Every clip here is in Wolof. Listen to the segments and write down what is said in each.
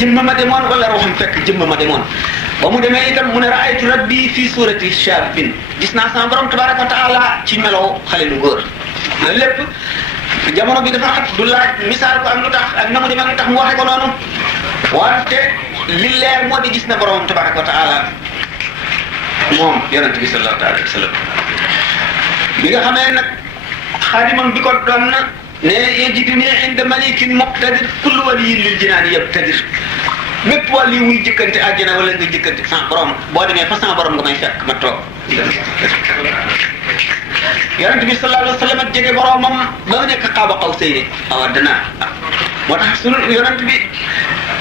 jëmm ma demoon wala ruuxam fekk jëmm ma demoon ba mu demee itam mu ne raaytu rabbi fii suurati shaabin gis naa sama borom tabaraka wa taala ci melow xale lu góor loolu lépp jamono bi dafa xat du laaj misaal ko ak lu tax ak na mu demee lu tax mu waxe ko noonu wante li leer moo di gis na borom tabaraka wa taala moom yonent bi sallallahu alayhi wa sallam bi nga xamee nag xaadimam bi ko doon na ne yajiduni inda malikin muqtadir kullu waliyin lil jinaani yabtadir bépp wàllu wuy jëkkante àjjana wala nga jëkkante sans borom boo demee fa sans borom nga may fekk ma toog yonent bi sallallahu alayhi wa sallam jege boromam ba mu nekk qaaba qawsayni aw adnaa moo tax sunu yonent bi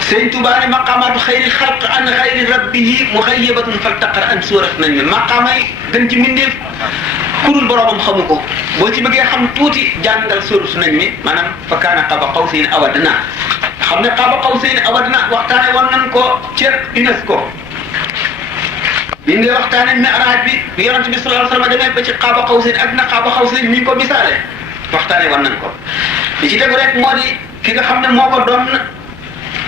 sëñ Tuubaa ne maqaamaatu xayril xalq an xayri rabbihi muxayyabatun faltaqra an suurat nañ mi maqaamay gën ci mbindeef kurul boromam xamu ko boo ci bëggee xam tuuti jàngal suurat nañ mi maanaam fa kaana qaaba qawsayni aw adnaa xam ne qaaba qawsayni aw adnaa waxtaane woon nañ ko ca UNESCO bi nga waxtaane mi'raaj bi yonent bi sallallahu alayhi wa sallam demee ba ci qaaba qawsayni adnaa qaaba qawsayni ni ko misaale waxtaane woon nañ ko li ci tegu rek moo di ki nga xam ne moo ko doon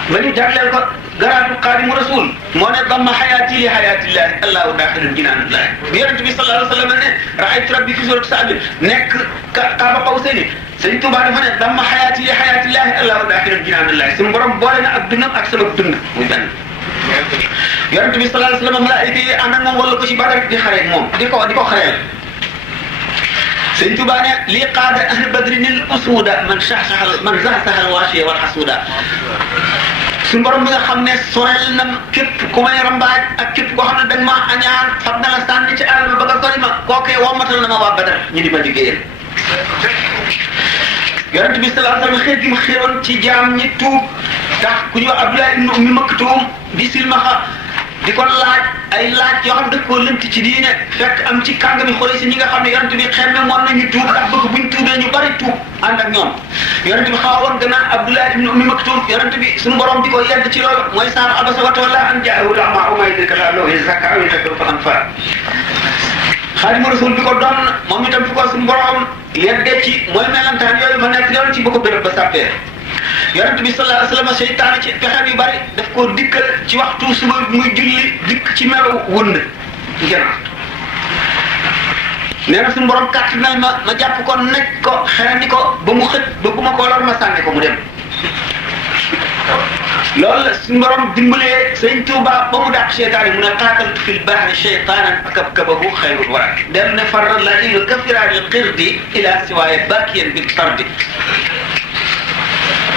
ba ñu jagleel ko garaatu xaadimu rasul moo ne damma xayaati li xayaatillahi allahu daaxilun jinaanillahi bi yonent bi sallallahu alayhi wa sallam ne raaytu rabbi fi suurati Sa'd nekk qaaba qawsayni sëñ Tuubaa dafa ne damma xayaati li xayaatillahi allahu daaxilun jinaanillahi suñu borom boole na ak dundam ak sama dund muy benn yonent bi sallallahu alayhi wa sallam malaayika yi ànd ak moom wala ko ci Badar di xare ak moom di ko xareel sëñ Tuubaa ne lii qaada ahli badrinil usuuda man zaxzaxal waasiya wal xasuuda suñu borom bi nga xam ne sorel na képp ku may rambaaj ak képp koo xam ne dañ maa añaan fab na la sànni ci àll ba nga sori ma kookee wommatal na ma waa Badar ñu di ma liggéeyal yonent bi sallallahu alayhi wa sallam xeet gi mu xeeroon ci jaam ñi tuub tax ku ñu wax Abdullah ibn Ummi Maktum di silmaxa di ko laaj ay laaj yoo xam ne daf koo lënt ci diine fekk am ci kàngami Xuraysh ñi nga xam ne yonent bi xemme moon nañu tuub ndax bëgg buñ tuubee ñu bari tuub ànd ak ñoom yonent bi xawoon gannaaw Abdullah ibn Ummi Maktum yonent bi suñu borom di ko yedd ci loolu mooy saar abasa wa tawalla an jaahu al-a'maa wa maa yudriika la'allahu yazakkaa aw yadhakkaru fa anfaa Xaadimu Rasuul bi ko doon moom itam fi ko suñu borom yedde ci mooy melantaan yooyu ma nekk yoon ci bëgg béréb ba sàppee yonent bi sallallahu alayhi wa sallam seytaane ci pexeem yu bari daf koo dikkal ci waxtu suba muy julli dikk ci melo wënd ngeen nee na suñu borom kàttanal ma jàpp ko nekk ko xerandi ko ba mu xët ba bu ma ko lor ma sànni ko mu dem loolu la suñu borom dimbalee sëñ Tuuba ba mu dàq seytaane mu ne qaataltu fil bahri shaytaanan fakabkabahu xayrul wara dem ne farra lailu kafiraani qirdi ila siwaaya bakiyan bi tardi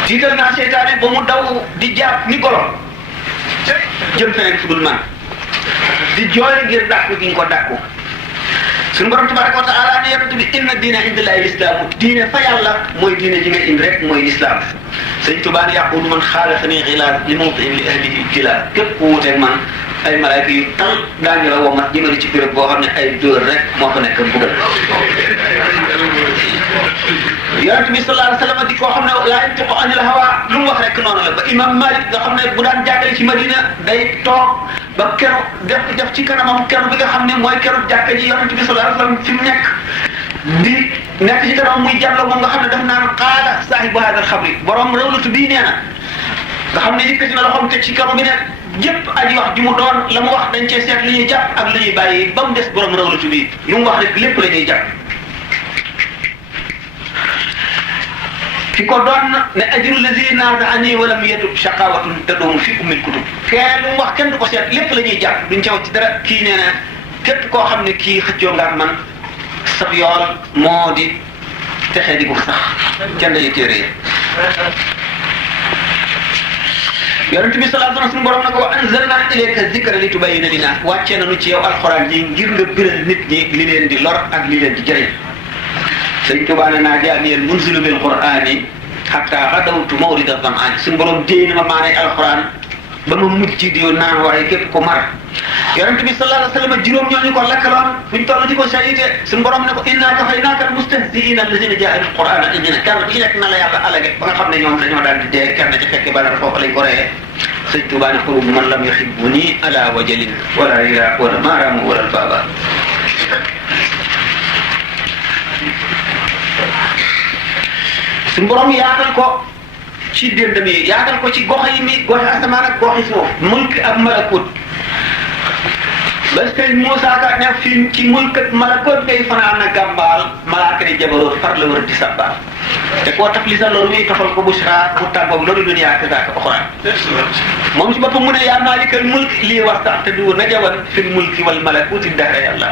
tiital naa seytaane ba mu daw di jàpp ni golo jëm feneen fu dul man di jooy ngir dàkku gi nga ko dàkku suñu borom tabaraka wa taala ne yonent bi inna diina indallahi lislaamu diine fa yàlla mooy diine ji nga indi rek mooy lislaam sëñ Tuubaa ne yaqulu man xaalafani xilaaf li mawtiin li ahlihi jilaal képp ku wuuteeg man ay malaayka yu tal daañu la womat jëmale ci béréb boo xam ne ay dóor rek moo fa nekk mbugal yonent bi sallallahu alayhi wa sallam di koo xam ne laa yantiqu anil hawaa lu mu wax rek noonu la ba imam Malik nga xam ne bu daan jàngale ci Madina day toog ba keroog def ci kanamam keroog bi nga xam ne mooy keroog jàkka ji yonent bi sallallahu alayhi wa sallam fi mu nekk di nekk ci kanamam muy jàll moom nga xam ne daf naan qaala saahibu haadal xabri borom rawlatu bii nee na nga xam ne yëkkati na loxoom teg ci keroog bi ne jëpp aji wax ji mu doon la mu wax dañ cee seet li ñuy jàpp ak li ñuy bàyyi ba mu des borom rawlatu bii lu mu wax rek lépp la ñuy jàpp. ki ko doon ne ajru lazi naada ani walam yatub shaqawatun tadumu fi ummil kutub kee lu mu wax kenn du ko seet lépp la ñuy jàpp duñ caw ci dara kii nee na képp koo xam ne kii xëccoo nga ak man sab yool moo di texee di ko sax kenn dañuy téere yi yonent bi sallallahu alayhi wa sallam suñu borom na ko wa anzalna ilayka zikra li tubayyina linnaas wàccee nañu ci yow alxuraan ji ngir nga biral nit ñi li leen di lor ak li leen di jëriñ sëñ Tuubaa ne naa jaaniyal munzilu bil qur'aani hatta ghadawtu mawrida zam'aani suñu borom déy na ma maanay alxuraan ba ma mujj di naan waaye képp ko mar yonent bi sallallahu alayhi wa sallam juróom ñooñu ko lakkaloon buñ toll di ko sayite suñu borom ne ko innaa kafaynaaka al-mustahzi'iina allaziina jaahadu al-qur'aana inna kenn ku ci nekk na la yàlla alage ba nga xam ne ñoom dañoo daal di dee kenn ci fekke Badar foofu lañ ko reyee sëñ Tuubaa ne xurubu man lam yuhibbunii ala wajalin wala riyaa wala maaraamu wala baaba suñu borom yaatal ko ci déndam yi yaatal ko ci gox yi mi goxi asamaan ak goxi suuf mulk ak malakut ba sëñ Moussa Ka ne fi ci mulk ak malakut ngay fanaan a gàmbaal malaaka yi jabaroo far la war di sabbaal te koo tax li sa loolu muy toxal ko bushra mu tàggoog loolu duniyaa te zaaka oxra moom si boppam mu ne yaa maalikal mulk lii wax sax te du najawan fil mulki wal malakuti dahra yàlla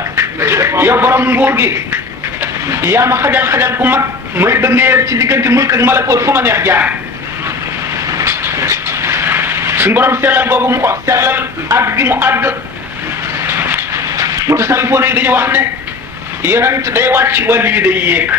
yow borom nguur gi yaa ma xajal bu mag may bëggee ci diggante mulk ak malakut fu ma neex jaar suñu borom sellal boobu mu ko sellal àgg gi mu àgg mu tasawufoon yi dañu wax ne yonent day wàcc wàllu yi day yéeg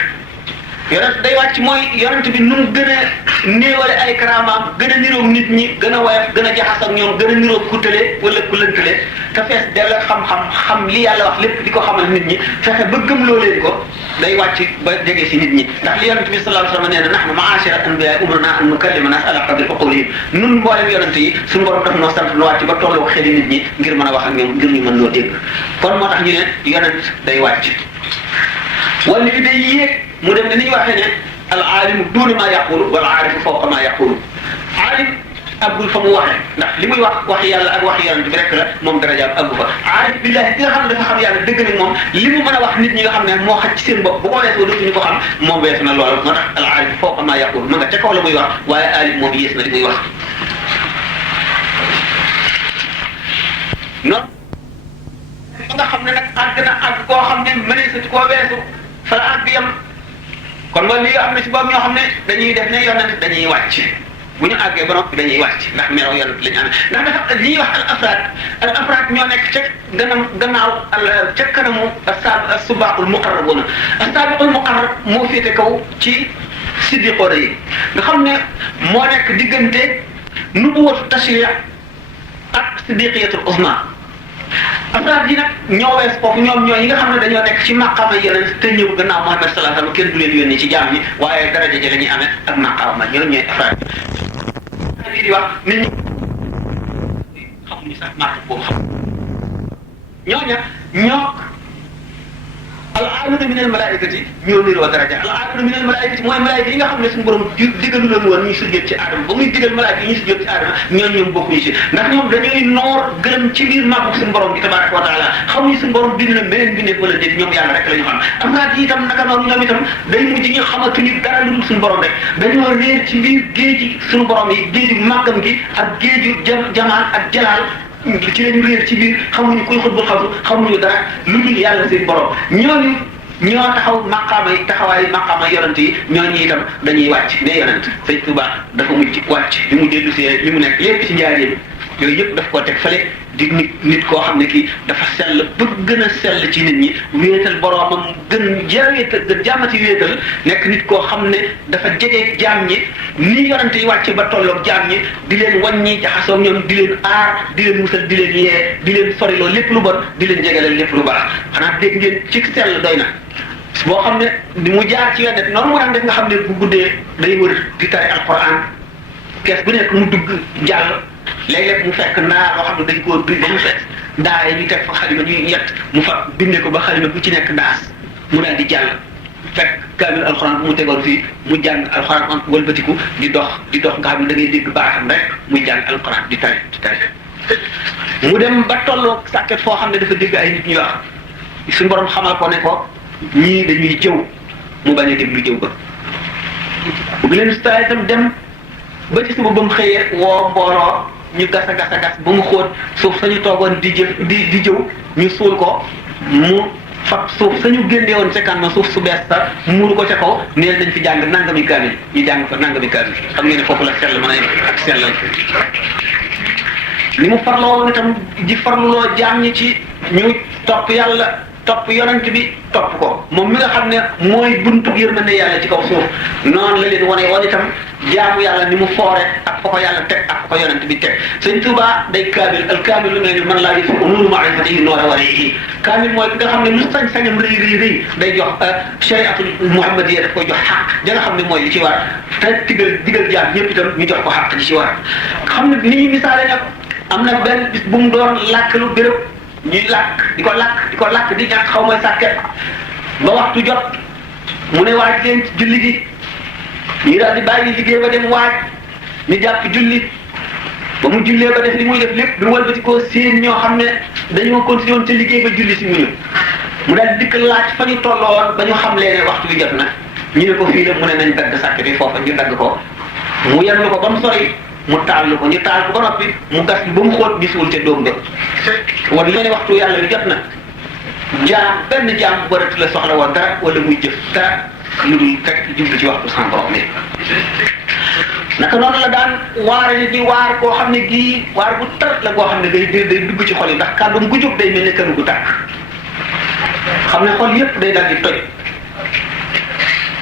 yonent day wàcc mooy yonent bi nu mu gën a néewale ay karaamaam gën a niroog nit ñi gën a woyof gën a jaxas ak ñoom gën a niroog kuttale wala ku lëntale te fees dell xam li yàlla wax lépp di ko xamal nit ñi fexe ba gëmloo leen ko day wàcc ba jege si nit ñi ndax li yonent bi sallallahu alayhi wa sallam nee na nahnu ma'ashira anbiya umirna an nukallima nas ala qadri uqulihim nun mboolem yonent yi suñu borom daf noo sant nu wàcc ba tolloo xeli nit ñi ngir mën a wax ak ñoom ngir ñu mën loo dégg kon moo tax ñu ne yonent day wàcc wala li day yéeg mu dem ne ni ñu waxee ne al aalimu duuna maa yaqulu wal aarifu fawqa maa yaqulu aalim àggul fa mu waxee ndax li muy wax yàlla ak wax yonent bi rek la moom darajaam àggu fa aarif billahi bi nga xam ne dafa xam yàlla dëgg nag moom li mu mën a wax nit ñi nga xam ne moo xaj ci seen bopp bu ko weesoo dootuñu ko xam moom weesu na loolu moo tax al aarifu fawqa maa yaqulu ma nga ca kaw la muy wax waaye aalim moom yées na li muy wax noonu ba nga xam ne nag àgg na àgg koo xam ne mëneesatu koo weesu fa la àgg yam kon mooy li nga xam ne si boobu ñoo xam ne dañuy def ne yonent dañuy wàcc bu ñu àggee ba noppi dañuy wàcc ndax meraw yonent la ñu amee ndax dafa li ñuy wax al afraad ñoo nekk ca gannaaw ca kanamu as-subaqul muqarrabuna as-sabiqul muqarrab moo féete kaw ci siddiqoona yi nga xam ne moo nekk diggante nubuwatu tashri' ak siddiqiyatul uzma afraad yi nag ñoo wees foofu ñoom ñooy yi nga xam ne dañoo nekk ci maqaama yeneen te ñëw gannaaw Muhammad sallallahu alayhi wasallam kenn du leen yónnee ci jaam ñi waaye daraja ji la ñuy amee ak maqaama ñoom ñooy afraad yi di wax nit ñi xamuñu sax marque boobu xam ñoo al-aaluuna min al-malaa'ikati ñoo niroo daraja al-aaluuna min al-malaa'ikati mooy malaayika yi nga xam ne suñu borom digalu leen woon ñu sujjóot ci aadama ba muy digal malaayika yi ñu sujjóot ci aadama ñoom bokkuñu ci ndax ñoom dañuy noor gërëm ci biir màggu suñu borom bi tabaaraka wa taala xamuñu suñu borom bind na beneen bindee wala déet ñoom yàlla rek la ñu xam am naa ci itam naka noonu ñoom itam day mujj ñu xamatuñu dara lu dul suñu borom rek dañoo réer ci biir géeji suñu borom yi géeju màggam gi ak géeju jamaal ak jalaal ci lañu réer ci biir xamuñu kuy xutbul xamsu xamuñu dara lu dul yàlla seen borom ñooñu ñoo taxaw maqaama yi taxawaayu maqaama yonent yi ñooñu itam dañuy wàcc ne yonent Sëñ Tuubaa dafa mujj wàcc bi mu dellu see li mu nekk lépp ci njaareem yooyu yëpp daf koo teg fële di nit koo xam ne kii dafa sell bëgg gën a sell ci nit ñi wéetal boroomam gën jaamati wéetal nekk nit koo xam ne dafa jege jaam ñi ni yonent yi wàcc ba tolloog jaam ñi di leen wàññi jaxasoo ñoom di leen aar di leen musal di leen yee di leen soriloo lépp lu bon di leen jegaleel lépp lu baax xanaa dégg ngeen ci sell doy na boo xam ne di mu jaar ci wennet noonu mu daan def nga xam ne bu guddee day wër di tari alquran kees bu nekk mu dugg jàll léeg-léeg mu fekk ndaa loo xam ne dañ koo bind ba mu fekk ndaa yi ñu teg fa xalima ñuy yett mu fa bindee ko ba xalima bu ci nekk daas mu daal di jàll fekk kaamil alxuraan bu mu tegoon fii mu jàng alxuraan wëlbatiku di dox nga xam ne da ngay dégg baaxam rek muy jàng alxuraan di tari mu dem ba tolloo sàkket foo xam ne dafa dégg ay nit ñuy wax suñu borom xamal ko ne ko ñii dañuy jëw mu bañ a déglu jëw ba bu leen sta itam dem ba ci suba ba mu xëyee woo mbooloo ñu gas ba mu xóot suuf sañu toogoon di jëw ñu suul ko mu fab suuf sañu génne woon ca kan ma suuf su bees sa muuru ko ca kaw neel nañ fi jàng nangami kaamil ñu jàng fa nangami kaamil xam ngeen ne foofu la sell mën a ak sellal li mu farloo itam di farluloo jaam ñi ci ñu topp yàlla topp yonent bi topp ko moom mi nga xam ne mooy buntu yërmande yàlla ci kaw suuf noonu la leen wane woon itam jaamu yàlla ni mu foore ak fa ko yàlla teg ak fa ko yonent bi teg Sëñ Tuubaa day kaamil al kaamil lu mel ni man laa yëf nuuru maarifatihi noora warihi kaamil mooy ki nga xam ne lu sañ-sañam rëy day jox shariatul muhammadiyya daf koy jox xaq ja nga xam ne mooy li ci war te digal jaam ñëpp itam ñu jox ko xaq ji ci war xam ne ni ñu misaale nag am na benn bis bu mu doon làkk lu béréb ñuy làkk di ko làkk di ñàkk xaw mooy sàkket ba waxtu jot mu ne waaj leen ci julli gi ñu daal di bàyyi liggéey ba dem waaj ñu jàpp julli ba mu jullee ba def li muy def lépp du walbati koo seen ñoo xam ne dañoo continué woon te liggéey ba julli si muñu mu daal dikk laaj fa ñu tolloon ba ñu xam leen ne waxtu bi jot na ñu ne ko fii la mu ne nañ dagg sàkk bi foofa ñu dagg ko mu yenn ko ba mu sori mu taal ko ñu taal ko ba noppi mu gas bi ba mu xóot gisuwul ca dóom ba war li ne waxtu yàlla bi jot na jaam benn jaam bu waratu la soxla woon dara wala muy jëf dara lu dul rek jublu ci waxtu sans borom bi naka noonu la daan waare ni di waar koo xam ne gii waar bu tar la koo xam ne day dugg ci xol yi ndax kàddu gu jóg day mel ne kanu gu tàkk xam ne xol yépp day daal di toj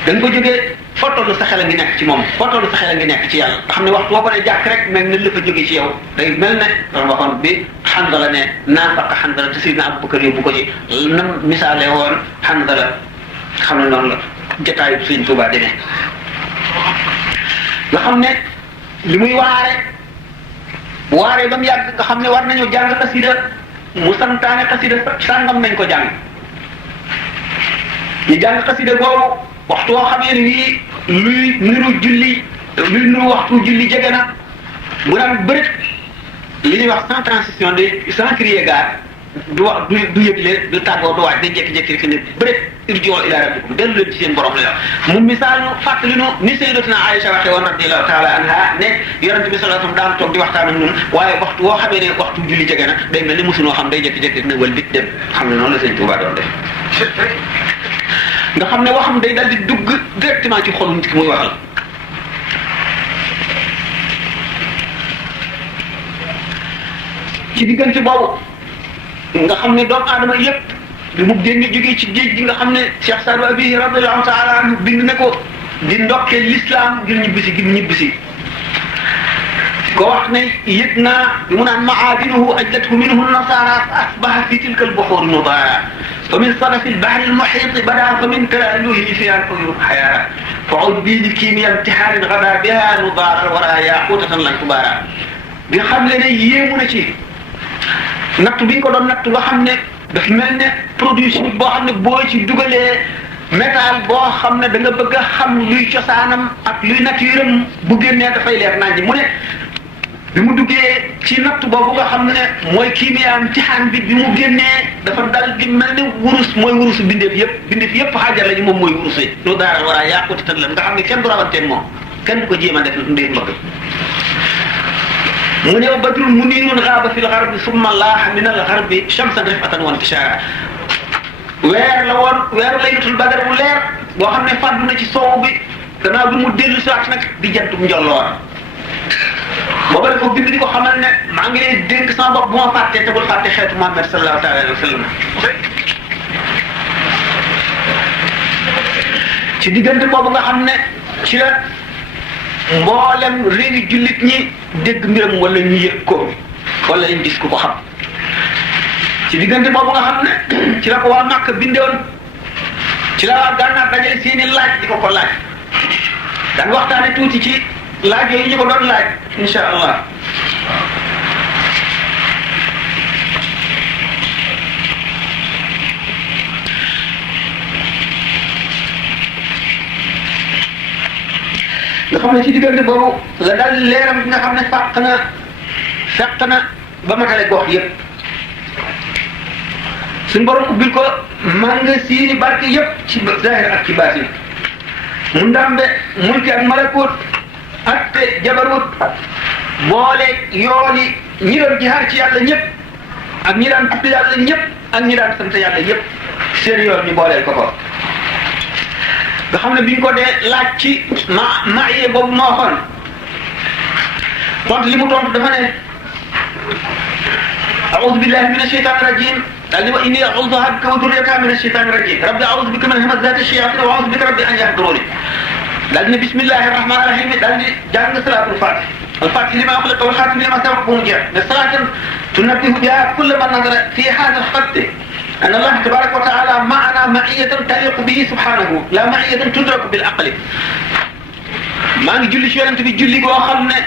dañ ko jógee foo tollu sa xel a ngi nekk ci moom foo tollu sa xel a ngi nekk ci yàlla nga xam ne waxtu boo ko ne jàkk rek mel ne la fa jóge ci yow day mel ne doon waxoon bi Hanzala ne naafaqa Hanzala te Sayyidina Abubakar yóbbu ko ci nam misaale woon Hanzala xam ne noonu la jotaayu Sëriñ Tuubaa demee nga xam ne li muy waaree ba mu yàgg nga xam ne war nañu jàng xasida mu santaane xasida sàngam nañ ko jàng ñu jàng xasida boobu waxtu woo xam ne nii luy niru waxtu julli jege na mu daan bëri li ñuy wax sans transition sans crier gare du wax du yëgle du tàggoo du waaj day jékki-jékki rek ne bëri irji'u ila rabbikum dellu leen ci seen borom la wax mu misaal ñu fàttali ñu ni sayyidatuna Aïcha waxee woon radiyallahu taala anha ne yonent bi sallallahu alayhi wasallam daan toog di waxtaan ak ñun waaye waxtu woo xamee ne waxtu julli jege na day mel ni mosunoo xam day jékki-jékki ne wal bit dem xam ne noonu la Sëñ Tuubaa doon def nga xam ne waxam day dal di dugg directement ci xolu nit ki muy waxal ci diggante boobu nga xam ne doomu aadama yépp li mu génne jógee ci géej gi nga xam ne Cheikh Sadou Abi radiyallahu taala anhu bind ne ko di ndokkee l'islam ngir ñibbisi ko wax ne yëg naa bi mu naan maadinuhu ajlathu minhu nasara fa asbaha fi tilka albuhur nudara fa min sadafi albahri almuhit bada fa min talaluhi fi al-uyun hayara fa'ud bi likimiya imtihanin ghada biha nudara wara yaqutatan lan tubara bi xam le ne yéemu na ci natt bi ñu ko doon natt nga xam ne daf mel ne produit chimique boo xam ne boo ci dugalee métal boo xam ne da nga bëgg a xam luy cosaanam ak luy naturam bu génnee dafay leer nañ mu ne bi mu duggee ci natt boobu nga xam ne mooy kiimiyaam ci xaan bi mu génnee dafa dal di mel ne wurus mooy wurusu bindeef yëpp xaajar lañu moom mooy wurus yi lu daara war a yàquti tëdd la nga xam ne kenn du rawanteen moom kenn du ko jéem a def ndéem mbëgg mu ne badrun muniirun gaaba fi l-garbi summa laaha min al-garbi shamsan rifatan wa intishaara weer la woon weeru laylatul badr bu leer boo xam ne fàddu na ci soow bi gannaaw bi mu dellu si waat nag di jantum njolloor booba dafa bind di ko xamal ne maa ngi lay dénk sama bopp bu ma fàttee te bul fàtte xeetu Muhammad sallallahu alayhi wa sallam ci diggante boobu nga xam ne ci la mboolem réewi jullit ñi dégg mbiram wala ñu yëg ko wala ñu gis ku ko xam ci diggante boobu nga xam ne ci la ko waa Màkka bindoon ci la waa Gànnaar dajale seeni laaj di ko laaj daan waxtaane tuuti ci laaj yooyu ñu ko doon laaj insha allah nga xam ne ci diggante boobu la daal leeram bi nga xam ne fàq na ba matale gox yëpp suñu borom ubbil ko magasin barke yëpp ci zahir ak ci baatin mu ndambe mulki ak malakut ak te jabarut boole yooni ñi doon jihaar ci yàlla ñëpp ak ñi daan tudd yàlla ñëpp ak ñi daan sant yàlla ñëpp seen yoon ñu booleel ko ko nga xam ne bi ñu ko dee laaj ci maye boobu ma waxoon tontu li mu tontu dafa ne a'udhu billahi minash shaytanir rajim daal di wa inni a'udhuha bika wa dhurriyyataha minash shaytanir rajim rabbi a'udhu bika min hamazati shayatin wa a'udhu bika rabbi an yahduruni daal di ne bismillahir rahmanir rahim daal di jàng salatul fatih al-fatih lima ughliqa wal khatim lima sabaqa bu mu jeex ne salatan tunabbihu biha kulla man nazara fi hadha al-khatt أن الله تبارك وتعالى معنا معية تليق به سبحانه لا معية تدرك بالعقل maa ngi julli ci yonent bi julli goo xam ne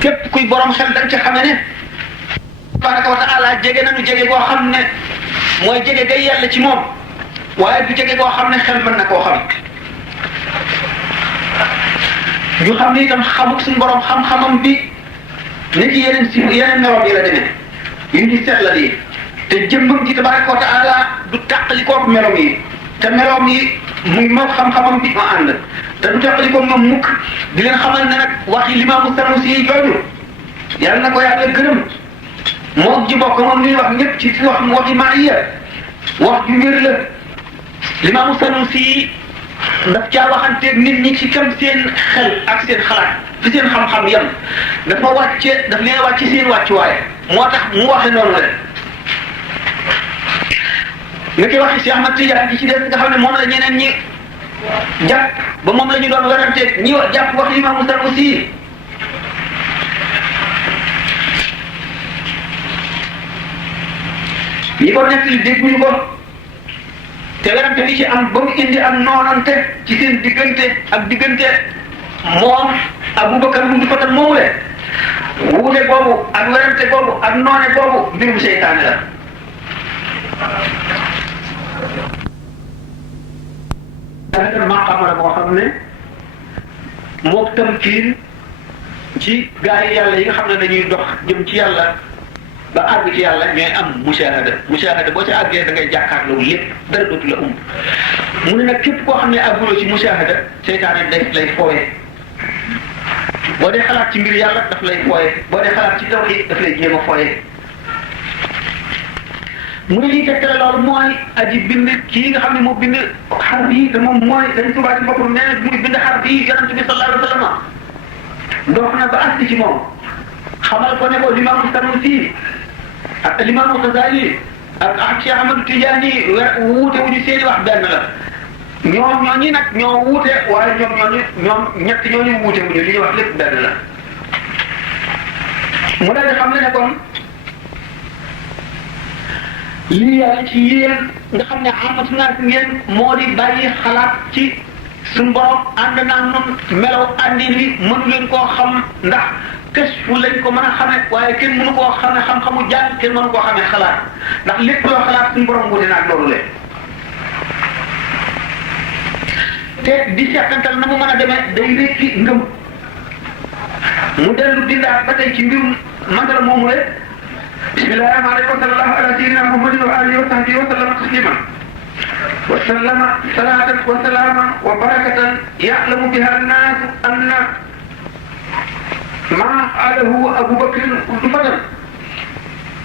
képp kuy borom xel da nga ci xame ne tabaraka wa taala jege nañu jege goo xam ne mooy jege gay yàlla ci moom waaye du jege goo xam ne xel mën na koo xam ñu xam ne itam xamuk suñu borom xam-xamam bi ne ci yeneen meloom yi la demee yu ñu seet la di te jëmbam ji tabaraka wa taala du tàqali koog meloom yi te meloom yi muy moom xam-xamam bi ma ànd te du tàqali koog moom mukk di leen xamal ne nag waxi Limaamu Sanusi jooju yàlla na ko yàlla gërëm moom ji bokk moom li wax ñëpp ci waxi maariya wax ju wér la Limaamu Sanusi daf caa waxanteeg nit ñi ci kam seen xel ak seen xalaat fi seen xam-xam yam daf leen wàcce seen wàccuwaay moo tax mu waxe noonu la nga koy waxee si Ahmad Tidiane ci des nga xam ne moom la ñeneen ñi jàpp ba moom la ñu doon weranteeg ñi jàpp wax Limaamu Sanusi ñi ko nekk li dégguñu ko te werante bi ci am ba mu indi am noonante ci seen diggante ak diggante moom Abubakar mu ngi ko tam moomu le wuute boobu ak werante boobu ak noone boobu mbirum seytaane la daanaka maqaama la boo xam ne mook tamkiin ci gaa yi yàlla yi nga xam ne dañuy dox jëm ci yàlla ba àgg ci yàlla ñooy am mushahada boo ci àggee da ngay jàkkaarloo lépp dara dootu la mu ne nag képp koo xam ne àgguloo ci mushahada seytaane lay fooyee boo dee xalaat ci mbir yàlla daf lay fooyee boo dee xalaat ci tawhid daf lay jéem a fooyee mu ne lii tegtale loolu mooy aji bind kii nga xam ne moo bind xarf yi te moom mooy dañ Tuubaa ci boppam nee na muy bind xarf yi yonent bi sallallahu alayhi wa sallam dox na ba àgg ci moom xamal ko ne ko Limaamu Sanusi ak Limaamu Xasaali ak Cheikh Ahmadu Tijaani wuute wuñu seeni wax benn la ñoom ñooñu nag ñoo wuute waaye ñoom ñett ñooñu wuute wuñu li ñuy wax lépp benn la mu daal di xam ne kon lii yàlla ci yéen nga xam ne amatu naa fi ngeen moo di bàyyi xalaat ci suñu borom ànd naa noonu melaw àndin wi mënu leen koo xam ndax kës fu lañ ko mën a xamee waaye kenn mënu koo xamee xam-xamu jàng kenn mënu koo xamee xalaat ndax lépp loo xalaat suñu borom wute na ak loolu leen te di seetantal na mu mën a demee day rékki ngëm mu dellu dindaat ba tey ci mbirum mandala moomu rek bismillahi rahmaani rahiim wa sallallahu ala sayyidina muhammadin wa alihi wa sahbihi wa sallama tasliman wa sallama salaatan wa salaaman wa barakatan ya'lamu biha an-naasu anna ma qaalahu Abu Bakr ulfatan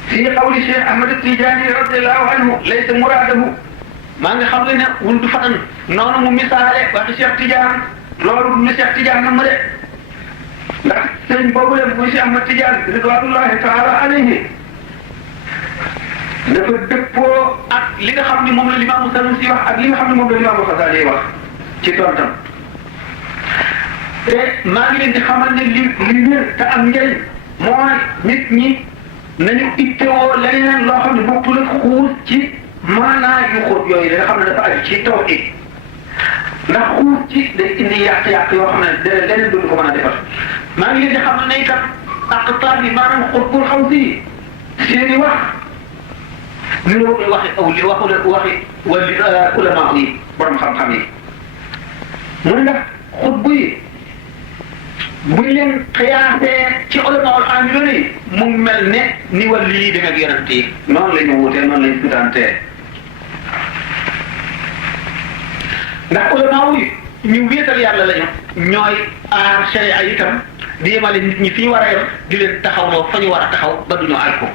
fi qawli Cheikh Ahmad Tijaani radiyallahu anhu laysa muraadahu maa ngi xam le ne wuldu fatan noonu mu misaale waxi Cheikh Tidiane loolu mu Cheikh Tidiane na ma de ndax sëñ boobu leen muy Cheikh Ahmad Tidiane ridwanullahi taala alayhi dafa dëppoo ak li nga xam ni moom la Limaamu Sanusi wax ak li nga xam ne moom la Limaamu Xasaali wax ci tontam te maa ngi leen di xamal ne li wér te am njëriñ mooy nit ñi nañu ittewoo leneen loo xam ne bokkul ak xuus ci maanaa yu xóot yooyu da nga xam ne dafa aju ci tawhid ndax xuus ci day indi yàq-yàq yoo xam ne leneen duñu ko mën a defar maa ngi leen di xamal ne itam aqtaar yi maanaam xutbul xaw si seeni wax ñu ne waxi awli waxi wala ulama yi borom xam-xam yi mu ne nag xutbu yi buñ leen xiyaasee ci ulama al amiluna yi mu mel ne ni wàll yi demee ak yonent yi noonu la ñu wutee noonu la ñu sutantee ndax ulama yi ñu wéetal yàlla lañu ñooy aar sharia itam di yemale nit ñi fi ñu war a yem di leen taxawloo fa ñu war a taxaw ba duñu aar ko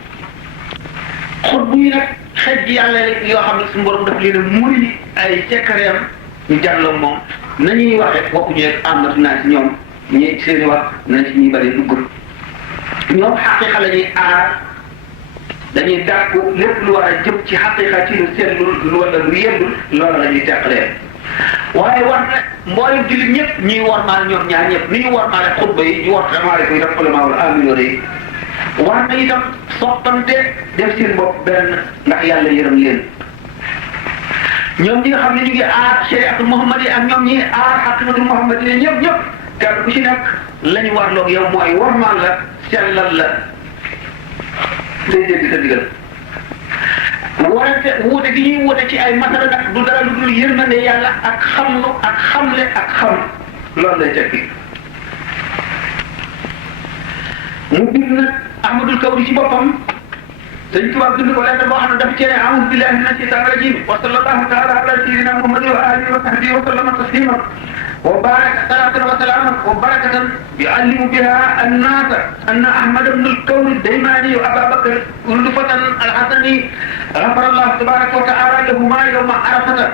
xutbu yi nag xej ji yàlla yoo xam ne suñu borom daf leen a muri ay cekkareem ñu jàlloo moom nañuy waxe waxuñu rek amatu naa si ñoom ñi seeni wax nañ ci ñuy bëri dugg ñoom xaqiqa la ñuy aar dañuy dàkku lépp lu war a jëm ci xaqiqa ci lu seetlu lu wala lu yendul loolu la ñuy teqalee waaye war na mboolem jullit ñëpp ñuy wormaal ñoom ñaar ñëpp ni ñu wormaale xutba yi ñu wormaale ko itam ulamaawul aamiloona yi war na itam soppante def seen bopp benn ndax yàlla yërëm leen ñoom ñi nga xam ne ñu ngi aar shariatul muhammadi ak ñoom ñi aar xaqiqatul muhammadi leen ñëpp kenn ku ci nekk la ñu warloog yow mooy wormaal la sellal la day dégg sa digal warante wuute gi ñuy wuute ci ay masala nag du dara lu dul yërmande yàlla ak xamlu ak xamle ak xam loolu lay tekki mu bind nag Ahmadul Kawni ci boppam dañ tubaab bind ko lettre boo xam ne dafa cee a'uuzu billahi mina shaytaani rajiim wa sallallahu ta'ala ala sayyidina Muhammadin wa alihi wa sahbihi wa sallama tasliman wa baraka salatan wa salaman wa barakatan yu'allimu biha an-naasa anna Ahmad ibn al-Kawni ad-Daymani wa Aba Bakr ulfatan al-Hasani ghafara Allahu tabaraka wa ta'ala lahuma yawma Arafata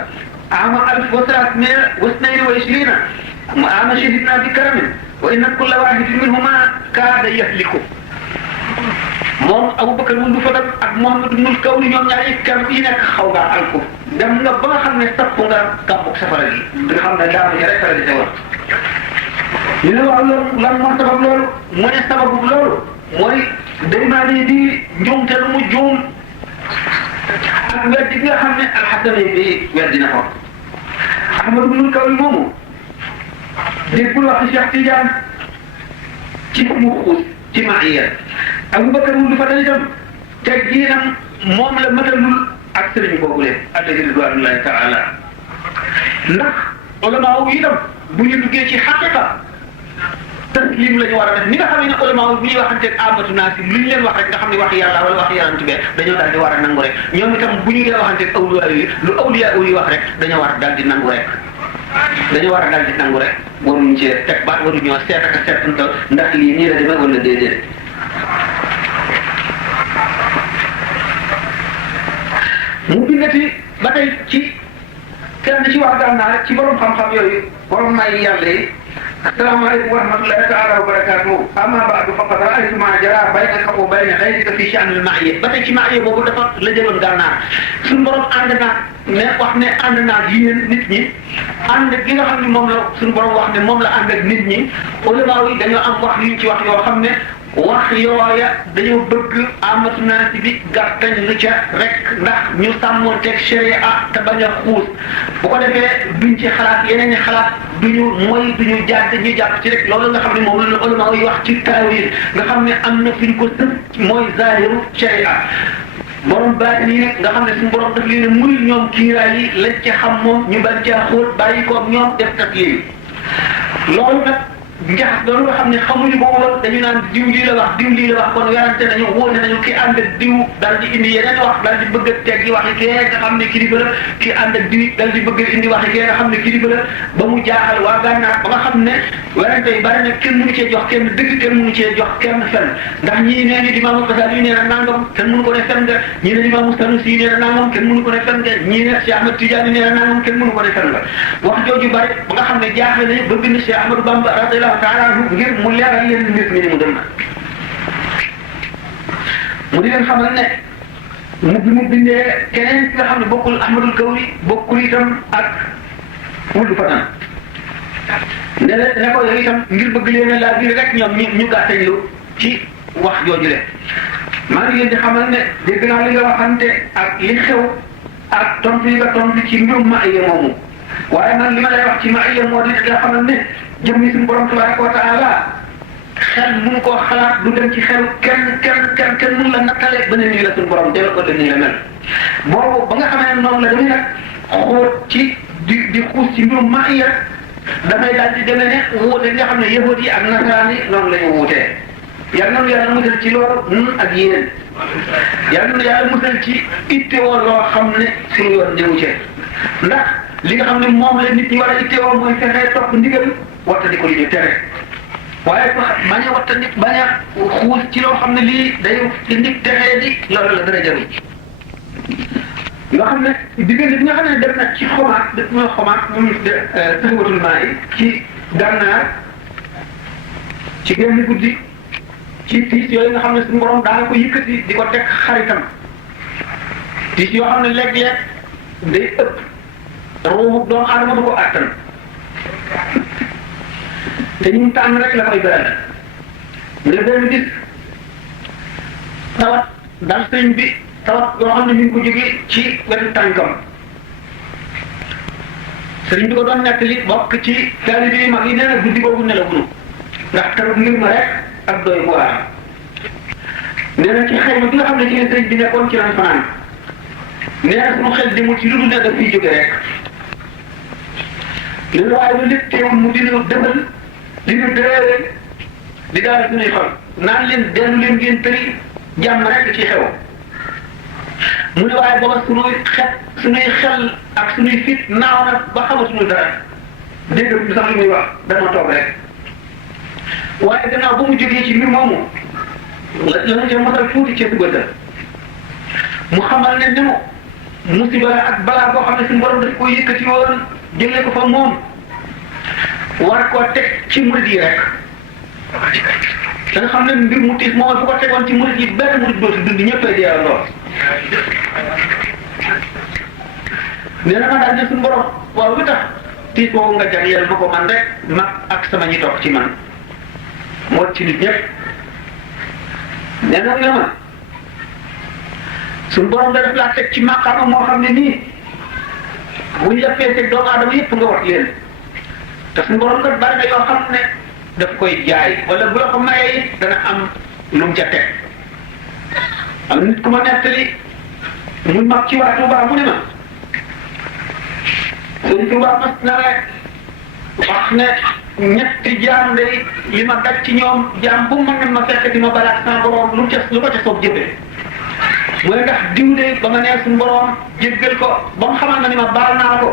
عام 1322 عام شهدنا بكرم وإن كل واحد منهما كاد يهلك moom Abubakar wundu fa dem ak Muhammad ibn al-Kawni ñoom ñaari kenn yi nekk xaw ngaa alku dem nga ba nga xam ne topp nga gàmmu safara gi nga xam ne daanu ja rek la di teewal ñu ne waaw loolu lan moo sabab loolu mu ne sababu loolu mooy Daymaani di njuumte lu mu juum ak weddi bi nga xam ne alxasani bi weddi na ko Ahmad ibn al-Kawni moomu déggul wax Cheikh Tidiane ci mu xuus ci maaya Abubakar wul fa itam tegginam moom la matalul ak sëriñ boobu leen alayhi ridwanullahi taala ndax ulama yi itam bu ñu duggee ci xaqiqa taslim la ñu war a def ni nga xam ne ulama bu ñuy waxante ak amatu naasi lu ñu leen wax rek nga xam ne wax yàlla wala wax yonent bi dañoo daal di war a nangu rek ñoom itam bu ñu dee waxante ak awliya yi lu awliya yi wax rek dañoo war a daal di nangu rek dañoo war a daal di nangu rek waruñu ci teg baat waruñoo seet ak seetantal ndax lii nii la demee wala déedéet mu bindati ba tey ci kenn ci wax gànnaar ci borom xam-xam yooyu borom may yàlla yi asalaamaaleykum wa rahmatullahi taala wa barakatuhu amma ba'du faqad ra'aytu ma jara baynaka wa bayna ghayrika fi sha'n al-ma'iyya ba tey ci ma'iyya boobu dafa la jëloon gànnaar suñu borom ànd naa ne wax ne ànd naa ak yéen nit ñi ànd gi nga xam ne moom la suñu borom wax ne moom la ànd ak nit ñi ulama yi dañoo am wax yu ñu ci wax yoo xam ne wax yooya dañoo bëgg amatu naa si bi gàttañ lu ca rek ndax ñu sàmmoonteeg sharia te bañ a xuus bu ko defee duñ ci xalaat yeneen ñi xalaat duñu mooy duñu jàdd ñu jàpp ci rek loolu nga xam ne moom la ulama yi wax ci taawil nga xam ne am na fi ñu ko sëf mooy zahiru sharia borom baatin yi nag nga xam ne suñu borom daf leen muy ñoom kiiraay yi lañ ci xam moom ñu bañ caa xóot bàyyi koog ñoom def taklif loolu nag njax loolu nga xam ne xamuñu ko woon dañu naan diw lii la wax diw lii la wax kon werante nañu wóone nañu ki ànd ak diw dal di indi yeneen wax dal di bëgg a teggi waxi kee nga xam ne kilifa la ki ànd ak diw dal di bëgg a indi waxi kee nga xam ne kilifa la ba mu jaaxal waa gànnaar ba nga xam ne werante yi bari na kenn mënu cee jox kenn dëgg kenn mënu cee jox kenn fen ndax ñii nee ni Imaamu Xasaali nee na nangam kenn mënu ko ne fen nga ñii ne Imaamu Sanusi nee na nangam kenn mënu ko ne fen nga ñii ne Cheikh Ahmad Tidiane nee na nangam kenn mënu ko ne fen nga wax jooju bari ba nga xam ne jaaxle nañu bëgg na Cheikh Ahmadou Bamba radiyallahu taala ngir mu leeral leen mbir mi ni mu dem na mu di leen xamal ne mu bi mu bindee keneen ki nga xam ne bokkul Ahmadul Kawni bokkul itam ak wuldu fatan ne ko yow itam ngir bëgg leen a laa biir rek ñoom ñu gàttañlu ci wax jooju le maa ngi leen di xamal ne dégg naa li nga waxante ak li xew ak tontu yi nga tontu ci mbirum maaya moomu waaye man li ma lay wax ci maaya moo di nga xamal ne jëmmi suñu borom tabaraka wa taala xel mënu koo xalaat du dem ci xel kenn mënu la nattale ba ne nii la suñu borom delloo ko la nii la mel boobu ba nga xamee ne noonu la demee nag xool ci di xuus ci mbirum maaya dafay daal di demee ne wuute nga xam ne yahud yi ak nasaraan yi noonu la ñu wuutee yàlla na yàlla musal ci loolu ñun ak yéen yàlla na yàlla musal ci ittewoo loo xam ne suñu yoon ñëwu ci ndax li nga xam ne moom la nit ñi war a ittewoo mooy fexee topp ndigal wattandi ko li ñu tere waaye bañ a wattandi bañ a xuus ci loo xam ne lii day indi texee di loolu la dara jarul yoo xam ne diggante bi nga xam ne dem na ci xomaat daf ñoo xomaat mu taxawatul maa yi ci gànnaar ci genn guddi ci tiis yooyu nga xam ne suñu borom daana ko yëkkati di ko teg xaritam tiis yoo xam ne léeg-léeg day ëpp ruuxu doomu aadama du ko àttan te ñu tànn rek la koy beral nga benn gis tawat dal sëñ bi tawat yoo xam ne mi ngi ko jógee ci wetu tànkam sëriñ bi ko doon nettali bokk ci taalibe yi mag yi nee na guddi boobu nelawuñu ndax tawat ngir ma rek ak doy bu waar nee na ci xayma bi nga xam ne ci ne sëriñ bi nekkoon ci lañ fanaan nee na suñu xel demul ci lu dul ne daf fiy jóge rek li waaye ba lépp teewul mu dina defal li ñu dee di daal suñuy xol naan leen dellu leen ngeen tëri jàmm rek ci xew mu ne waaye booba suñuy xel ak suñuy fit naaw na ba xamatuñu dara dégg nga sax li muy wax dama toog rek waaye gannaaw ba mu jógee ci mbir moomu la mu ca mosal tuuti ca dugata mu xamal ne ni mu musiba ak balaa boo xam ne suñu borom daf ko yëkkati woon jëlee ko fa moom war koo teg ci murid yi rek da nga xam ne mbir mu tiis moom fu ko tegoon ci murid yi benn murid dootu dund ñëppay deewandoo nee na ma daal ne suñu borom waaw lu tax tiis boobu nga jagleel ma ko man rek mag ak sama ñi toog ci man moo ci nit ñëpp nee na nga ma suñu borom da def laa teg ci maqaama moo xam ne nii buñ la feesee doomu aadama yëpp nga wax leen te suñu borom kat bari na yoo xam ne daf koy jaay wala bu la ko mayee it dana am lu mu ca teg am nit ku ma nettali mu mag ci waa Touba mu ne ma sëñ Touba mas na rek wax ne ñetti jaam day li ma daj ci ñoom jaam bu ma ne ma fekk di ma balaat sama borom lu ko ca soob jëfee mooy ndax diw de ba nga nee suñu borom jéggal ko ba mu xamal na ni ma baal naa ko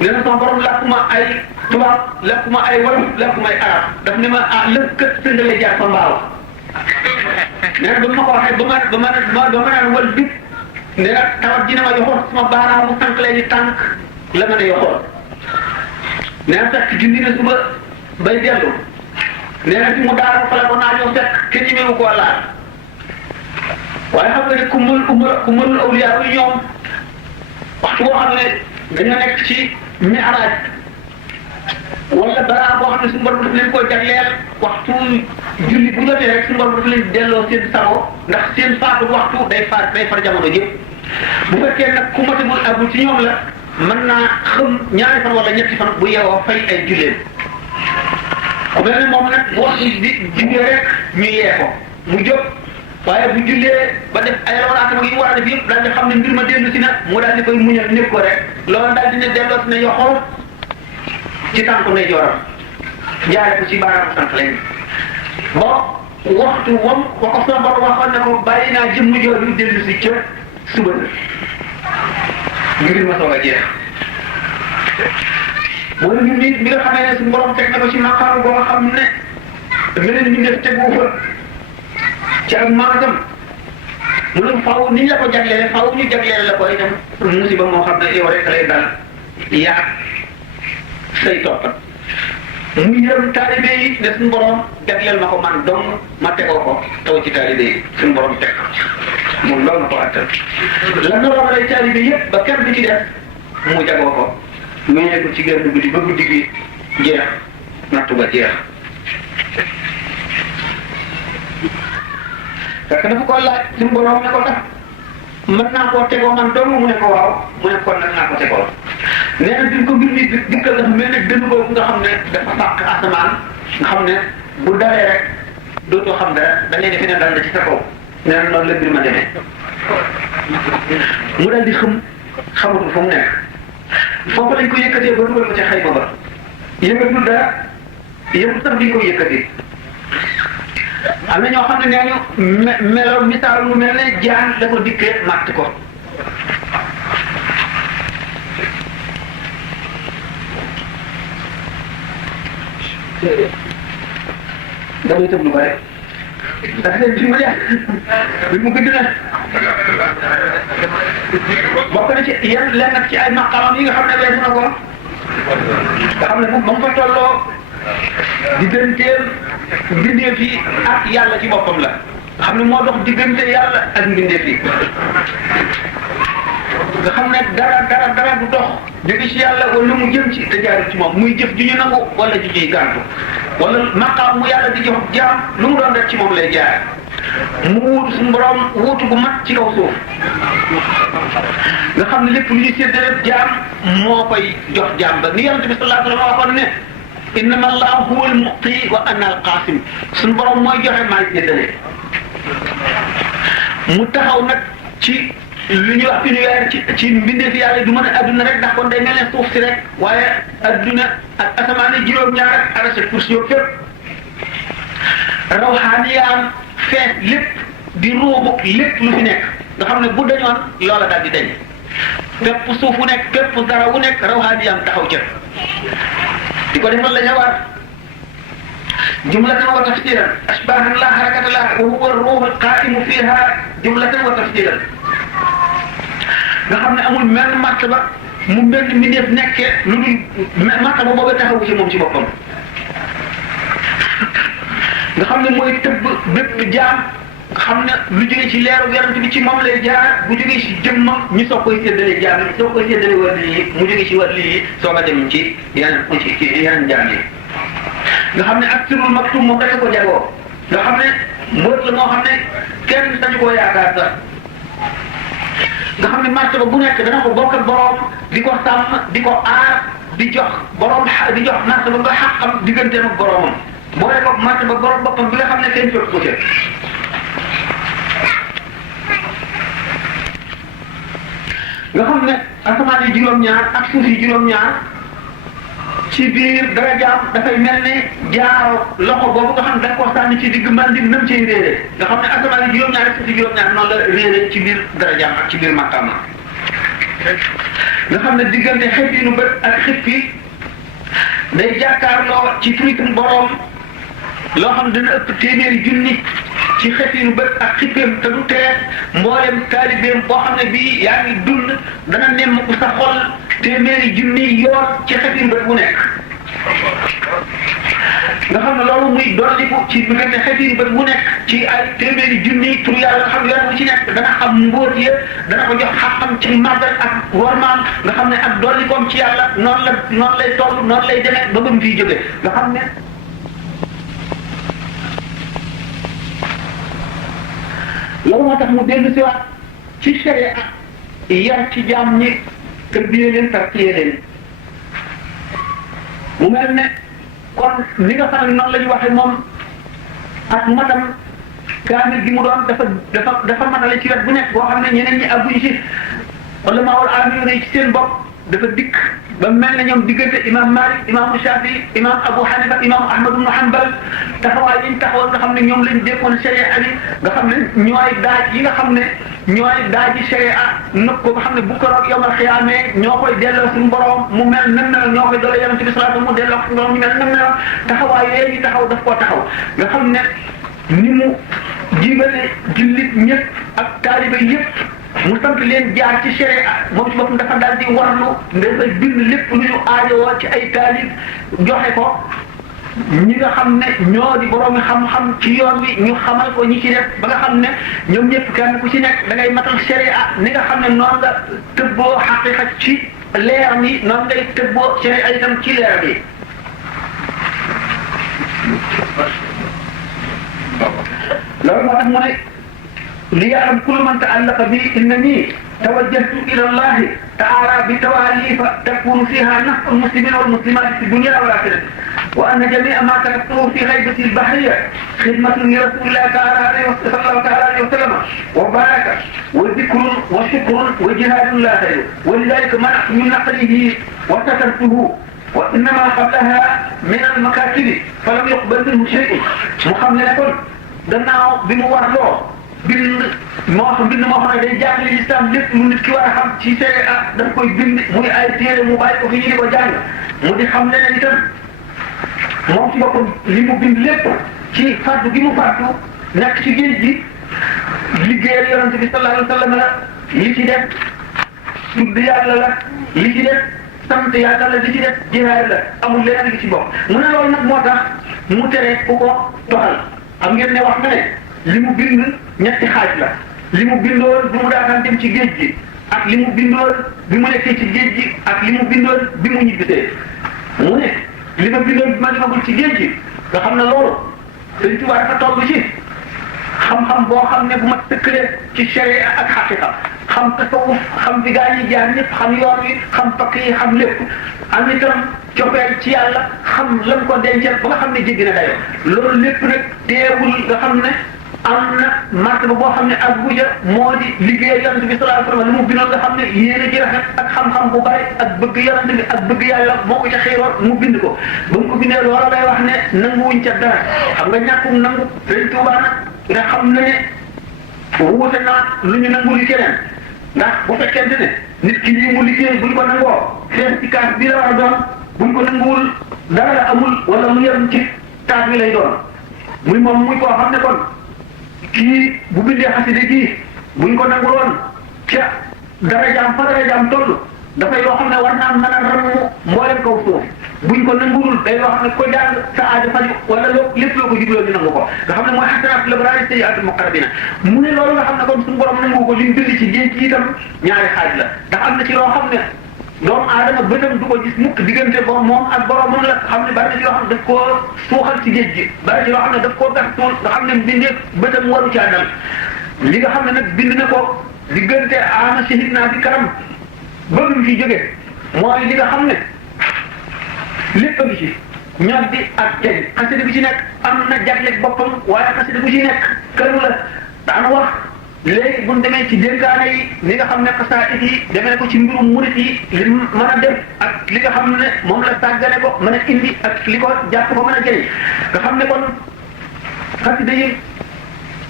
nee na sama borom lakkuma ay tubaab lakkuma ay wolof lakkuma ay arab daf ne ma lëkkat sëngale jaar fa mbaaw nee na ba ma ko waxee ba ma naan wal bit nee na tawat ji ne ma yoxoon sama baaraamu tànk leen di tànk la ma ne yoxoon nee na fekk junni na suba bay dellu nee na fi mu daara fa la ko naa ñëw fekk kenn ñemewu koo laal waaye xam nga ne ku mënul awliyaa yi ñoom waxtu boo xam ne dañoo nekk ci mi'raaj wala balaa boo xam ne suñu borom daf leen koy jagleel waxtu julli bu jotee rek suñu borom daf leen delloo seen sago ndax seen faatu waxtu day far jamono yëpp bu fekkee nag ku matagul agul ci ñoom la mën naa xam ñaari fan wala ñetti fan bu yeewoo fay ay julleen ku mel ne moom nag bu wax di jullee rek ñu yee ko mu jóg waaye bu jullee ba def ay rawaraatama yi mu war a def yëpp daal di xam ne mbir ma dellu si na mu daal di koy muñal népp ko rek loolu daal di ne delloo si ne yoxoo ci tànku ndey jooram jaare ko ci baaraamu sant lañ bon waxtu wam wa ko sama borom waxoon ne ko bàyyi naa jëmm jooju dellu si ca suba mbir ma soog a jeex mooy mbir mi nga xamee ne suñu borom teg na ko ci maqaamu boo xam ne meneen mi def tegu fa ci ak maanaam mu ne faaw ni ñu la ko jagleele faaw ñu jagleele la koy dem musiba moo xam ne yow rek lay dal yaa say toppat mu yërëm taalibe yi ne suñu borom jagleel ma ko man dong ma tegoo ko taw ci taalibe yi suñu borom teg moom loolu na ko attal lan la war a lay taalibe yëpp ba kenn du ci def mu jagoo ko mu nekk ci genn guddi ba guddi gi jeex nattu ba jeex fekk dafa ko laaj suñu borom ne ko tax mën naa koo tegoo man dong mu ne ko waaw mu ne kon nag naa ko tegoo nee na bi ko mbir mi dikkal dafa mel ne dënn boobu nga xam ne dafa fàq asamaan nga xam ne bu dalee rek dootoo xam dara da ngay defe ne dal na ci sa kaw nee na noonu la mbir ma demee mu dal di xamatul fu mu nekk foofu lañ ko yëkkatee ba dugal ko ca xayma ba yëngatul dara yëngu sax diñ ko yëkkatee am na ñoo xam ne nee ñu melo misaal mu mel ne jaan la ko dikkee màtt ko damay tëb lu bare ndax leen bi ma jeex bi mu gëdd na bokk na ci yenn lenn nag ci ay maqamam yi nga xam ne weesu na ko nga xam ne ba mu fa tolloo digganteem mbindeef yi ak yàlla ci boppam la nga xam ne moo dox diggante yàlla ak mbindeef yi nga xam ne dara du dox jóge ci yàlla wala mu jëm ci te jaarul ci moom muy jëf ju ñu nangu wala ju ñuy gàntu wala maqaam mu yàlla di jox jaam lu mu doon rek ci moom lay jaar mu wuutu suñu borom wuutu gu mat ci kaw suuf nga xam ne lépp lu ñuy séddale jaam moo koy jox jaam ba ni yonent bi sallallahu alayhi wa sallam waxoon ne innama allahu huwa al-mu'ti wa ana al-qasim suñu borom mooy joxe maay séddale mu taxaw nag ci lu ñuy wax univers ci mbindeef yàlla du mën a adduna rek ndax kon day mel ne suuf si rek waaye adduna ak asamaan yi juróom-ñaar ak arasa kursi yooyu fépp rawxaaniyaam fees lépp di ruubu lépp lu fi nekk nga xam ne bu dañoon loola daal di dañ fépp suuf wu nekk fépp dara wu nekk rawxaaniyaam taxaw ca di ko defal la ca war jumlatan wa tafsiran ashbahan la harakata laha wa huwa ar-ruh al-qa'imu fiha jumlatan wa tafsiran nga xam ne amul menn martaba mu benn mbindeef nekkee lu dul martaba boobu taxawu ci moom ci boppam nga xam ne mooy tëbb bépp jaam nga xam ne lu jógee ci leeru yonent bi ci moom lay jaar bu jógee ci jëmmam ñu soog koy séddale jaam yi soog koy séddale wàllu yi mu jógee ci wàllu yi soog a dem ci yeneen jaam yi nga xam ne ak sirul maktum moom rek ko jagoo nga xam ne mbóot la moo xam ne kenn dañu koo yaakaar sax nga xam ne martaba bu nekk dana ko bokk ak borom di ko sàmm di ko aar di jox borom di jox martaba ba xaqam digganteem ak boromam boole ko martaba borom boppam bi nga xam ne kenn fekk ko ca nga xam ne asamaan yi juróom-ñaar ak suuf yi juróom-ñaar ci biir dara jaam dafay mel ne jaaro loxo boobu nga xam ne da ko sànni ci digg mandi nam ciy réeré nga xam ne asamaan yi juróom-ñaar ak suuf yi juróom-ñaar noonu la réeré ci biir dara jaam ak ci biir maqaama nga xam ne diggante xef yi nu bët ak xif yi day jàkkaarloo ci tuuti borom loo xam ne dina ëpp téeméeri junni ci xef yi nu bët ak xippeem te du tee mboolem taalibeem boo xam ne bii yaa ngi dund dana nemm ku sa xol téeméeri junni yoon ci xef yi nu bët bu nekk nga xam ne loolu muy dolliku ci diggante xef yi nu bët bu nekk ci ay téeméeri junni tur yàlla nga xam ne yoon bu ci nekk dana xam mbóot ya dana ko jox xam-xam ci màggal ak wormaam nga xam ne ak dollikoom ci yàlla noonu lay toll noonu lay demee ba mu fiy jóge nga xam ne loolu moo tax mu dellu si waat ci sharia yar ci jaam ñi tërbiyee leen tartiyee leen mu mel ne kon li nga xam ne noonu la ñu waxee moom ak matam kaamil gi mu doon dafa matale ci wet bu nekk boo xam ne ñeneen ñi àgguñu ci wala maawul aamiru yi ci seen bopp dafa dikk ba mel ne ñoom diggante imam Malik imam Shafi imam Abu Hanifa imam Ahmad ibn Hanbal taxawaay yi ñu taxawal nga xam ne ñoom lañ dékkoon sharia bi nga xam ne ñooy daaj yi nga xam ne ñooy daaji sharia nëpp ko nga xam ne bu ko roog yawmal xiyaamee ñoo koy delloo suñu borom mu mel nam na ñoo koy doole yonent bi salaatu mu delloo suñu borom ñu mel nam na taxawaay yooyu ñu taxaw daf koo taxaw nga xam ne ni mu jibale jullit ñëpp ak taalibe yëpp mu sant leen jaar ci sharia moom ci boppam dafa daal di warlu dafay bind lépp lu ñu aajowoo ci ay taalib joxe ko ñi nga xam ne ñoo di borom xam-xam ci yoon wi ñu xamal ko ñi ci def ba nga xam ne ñoom ñëpp kenn ku ci nekk da ngay matal sharia ni nga xam ne noonu nga tëbboo xaqiqa ci leer mi noonu ngay tëbboo sharia itam ci leer bi loolu moo tax mu ne ليعلم كل من تعلق بي انني توجهت الى الله تعالى بتواليف تكون فيها نفع المسلمين والمسلمات في الدنيا والاخره وان جميع ما كتبته في غيبتي البحريه خدمه لرسول الله تعالى صلى الله عليه وسلم وبركه وذكر وشكر وجهاد لا خير ولذلك منعت من نقله وسترته وانما قبلها من المكاتب فلم يقبل منه شيء محمله gannaaw bi mu warloo bind moo xam ne day jàngale lislaam lépp lu nit ki war a xam ci sharia daf koy bind muy ay téere mu bàyyi ko fi ñu di ko jàng mu di xam leneen itam moom ci boppam li mu bind lépp ci fàddu gi mu fàddu nekk ci géej gi liggéeyal yonent bi sallallahu alayhi wa sallam la li ci def tudd yàlla la li ci def sant yàlla la li ci def jihaad la amul leneen li ci bokk mu ne loolu nag moo tax mu tere ku ko doxal xam ngeen ne wax nga ne li mu bind ñetti xaaj la li mu bindoon bi mu daataan dem ci géej gi ak li mu bindoon bi mu nekkee ci géej gi ak li mu bindoon bi mu ñibbisee mu ne li ma bindoon bi ma demagul ci géej gi nga xam ne loolu Sëñ Tuubaa dafa toll ci xam-xam boo xam ne bu ma tëkkalee ci sharia ak xaqiqa xam tasawuf xam fi gaa yi jaar ñëpp xam yoon wi xam pakk yi xam lépp am itam cofeel ci yàlla xam lan ko dencal ba nga xam ne jéggi na dayoo loolu lépp nag teewul nga xam ne am na martaba boo xam ne ak buja moo di liggéey yonent bi sallallahu alayhi wa sallam li mu bindoon nga xam ne yéene ji rafet ak xam-xam bu bari ak bëgg yonent bi ak bëgg yàlla moo ko ca xiiroon mu bind ko ba mu ko bindee loola lay wax ne nanguwuñ ca dara xam nga ñàkkum nangu Sëriñ Tuubaa nag nga xam ne wuute naa lu ñu nangu li keneen ndax bu fekkente ne nit ki lii mu liggéey buñ ko nangoo seen ci kaas bi la war a doon buñ ko nanguwul dara la amul wala mu yem ci taas bi lay doon muy moom muy koo xam ne kon kii bu bindee xasida gii buñ ko nanguloon ca darajaam fa darajaam toll dafay loo xam ne war naa mën a ramu mboolem kaw suuf buñ ko nanguwul day loo xam ne ko jàng sa aajo faju wala loo lépp loo ko jubloo ñu nangu ko nga xam ne mooy xasanatul abraar sayyiatul muqarrabina mu ne loolu nga xam ne kon suñu borom nangu ko li mu bind ci géej gi itam ñaari xaaj la ndax am na ci loo xam ne doomu aadama bëtam du ko gis mukk diggante ba moom ak boromam la xam ne bari na ci loo xam ne daf koo suuxal ci géej gi bari ci loo xam ne daf koo gas suul nga xam ne mbindee bëtam waru caa dal li nga xam ne nag bind na ko diggante ana shahid naa bi karam ba mu fi jóge mooy li nga xam ne lépp a ngi ci ñor di ak jëriñ xasida bi ci nekk am na jagleeg boppam waaye xasida bu ci nekk këru la daana wax léegi bu ñu demee ci dénkaane yi li nga xam ne xasaayid yi demee ko ci mbirum murit yi li mën a def ak li nga xam ne moom la tàggane ko mën a indi ak li ko jàpp ko mën a jëriñ nga xam ne kon xasida yi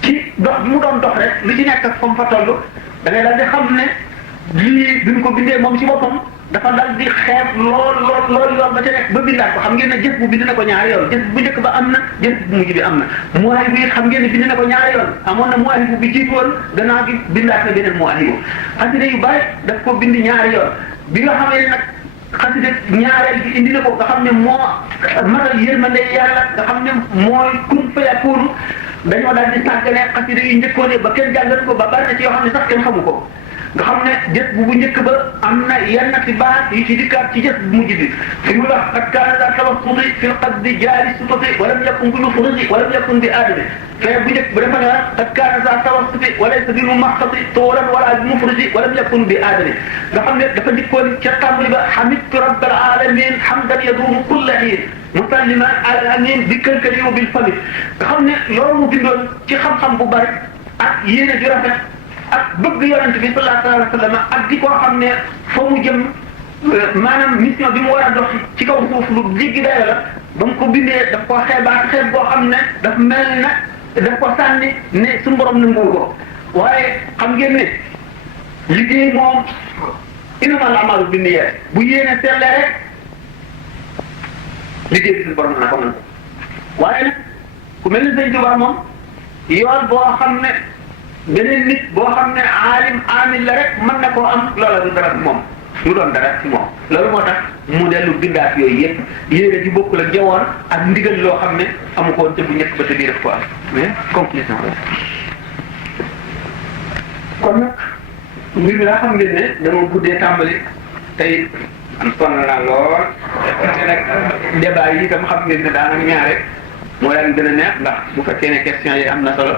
ci dox bi mu doon dox rek lu ci nekk ak fa mu fa toll da ngay daal di xam ne lii bi ñu ko bindee moom ci boppam dafa dal di xeeb lool ba ca nekk ba bindaat ko xam ngeen ne jëf bu bind na ko ñaari yoon jëf bu njëkk ba am na jëf bu mujj bi am na muwaahib bi xam ngeen ne bind na ko ñaari yoon amoon na muwaahib bi jiitu woon gannaaw gi bindaat na beneen muwaahib xasida yu bari daf ko bind ñaari yoon bi nga xamee nag xasida ñaareel bi indi na ko nga xam ne moo matal yërmande yàlla nga xam ne mooy kun fayakuunu dañoo daal di sàggane xasida yu njëkkoone ba kenn jàngat ko ba bari na ci yoo xam ne sax kenn xamu ko nga xam ne jës bu njëkk ba am na yenn ci baat yi ci dikkaat ci jës bu mujj bi fi mu wax qad kaana daa tawassuti fil qasdi jaari sutati walam yakun bi mufridi walam yakun bi aadami fee bu njëkk ba dafa ne qad kaana daa tawassuti walaysa bi mumaxxati toolan wala bi mufridi walam yakun bi aadami nga xam ne dafa njëkkoon ca tàmbali ba hamidtu rabbal alamin hamdan yaduumu kulla hiin musalliman ala amin bi këlkali wa bil fami nga xam ne loolu mu bindoon ci xam-xam bu bari ak yéene ju rafet ak bëgg yonent bi sallallahu alayhi wa sallam ak di ko xam ne fa mu jëm maanaam mission bi mu war a dox ci kaw suuf lu jéggi dayo la ba mu ko bindee daf ko xeebaat xeeb boo xam ne daf mel na daf ko sànni ne suñu borom nangu ko waaye xam ngeen ne liggéey moom innamal a'maalu binniyaat bu yéene sellee rek liggéey bi suñu borom na ko mën waaye nag ku mel ne Sëñ Tuubaa moom yoon boo xam ne beneen nit boo xam ne aalim aamil la rek mën na koo am loola du dara moom du doon dara ci moom loolu moo tax mu dellu bindaat yooyu yëpp yéene ji bokkul ak jawoon ak ndigal loo xam ne amu ko woon te bu njëkk ba te bii def ko am mais conclusion kon nag mbir mi laa xam ngeen ne dama guddee tàmbali tey am sonn naa lool te nag débat yi itam xam ngeen ne daanaka ñaare moo daan gën a neex ndax bu fekkee ne question yi am na solo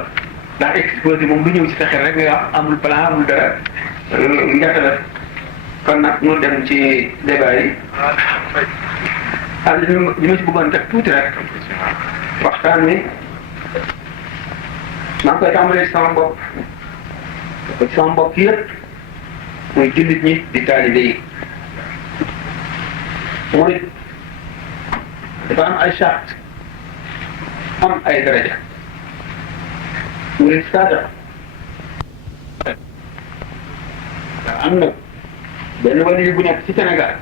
ndax exposé moom du ñëw ci sa xel rek nga wax amul plan amul dara njëkk la kon nag ñu dem ci débat yi li ma ci bëggoon teg tuuti rek waxtaan mi maa ngi koy tàmbalee ci sama bopp ko ci sama bopp yëpp muy jullit ñi di taalibe yi mooy dafa am ay charte am ay daraja murid saada am na benn wàllu bu nekk ci Sénégal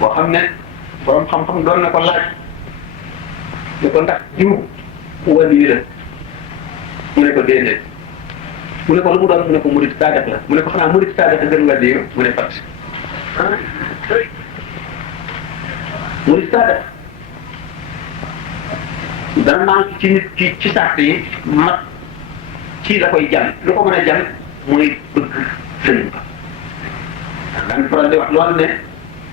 boo xam ne borom xam-xam doon na ko laaj ne ko ndax jiw wàllu la mu ne ko déedéet mu ne ko lu mu doon mu ne ko murid saada la mu ne ko xanaa murid saada gën wàllu mu ne fat murid saada dana manqué ci nit ci sart yi mat ci la koy jàng lu ko mën a jàng mooy bëgg sëriñ ba daan faral di wax loolu ne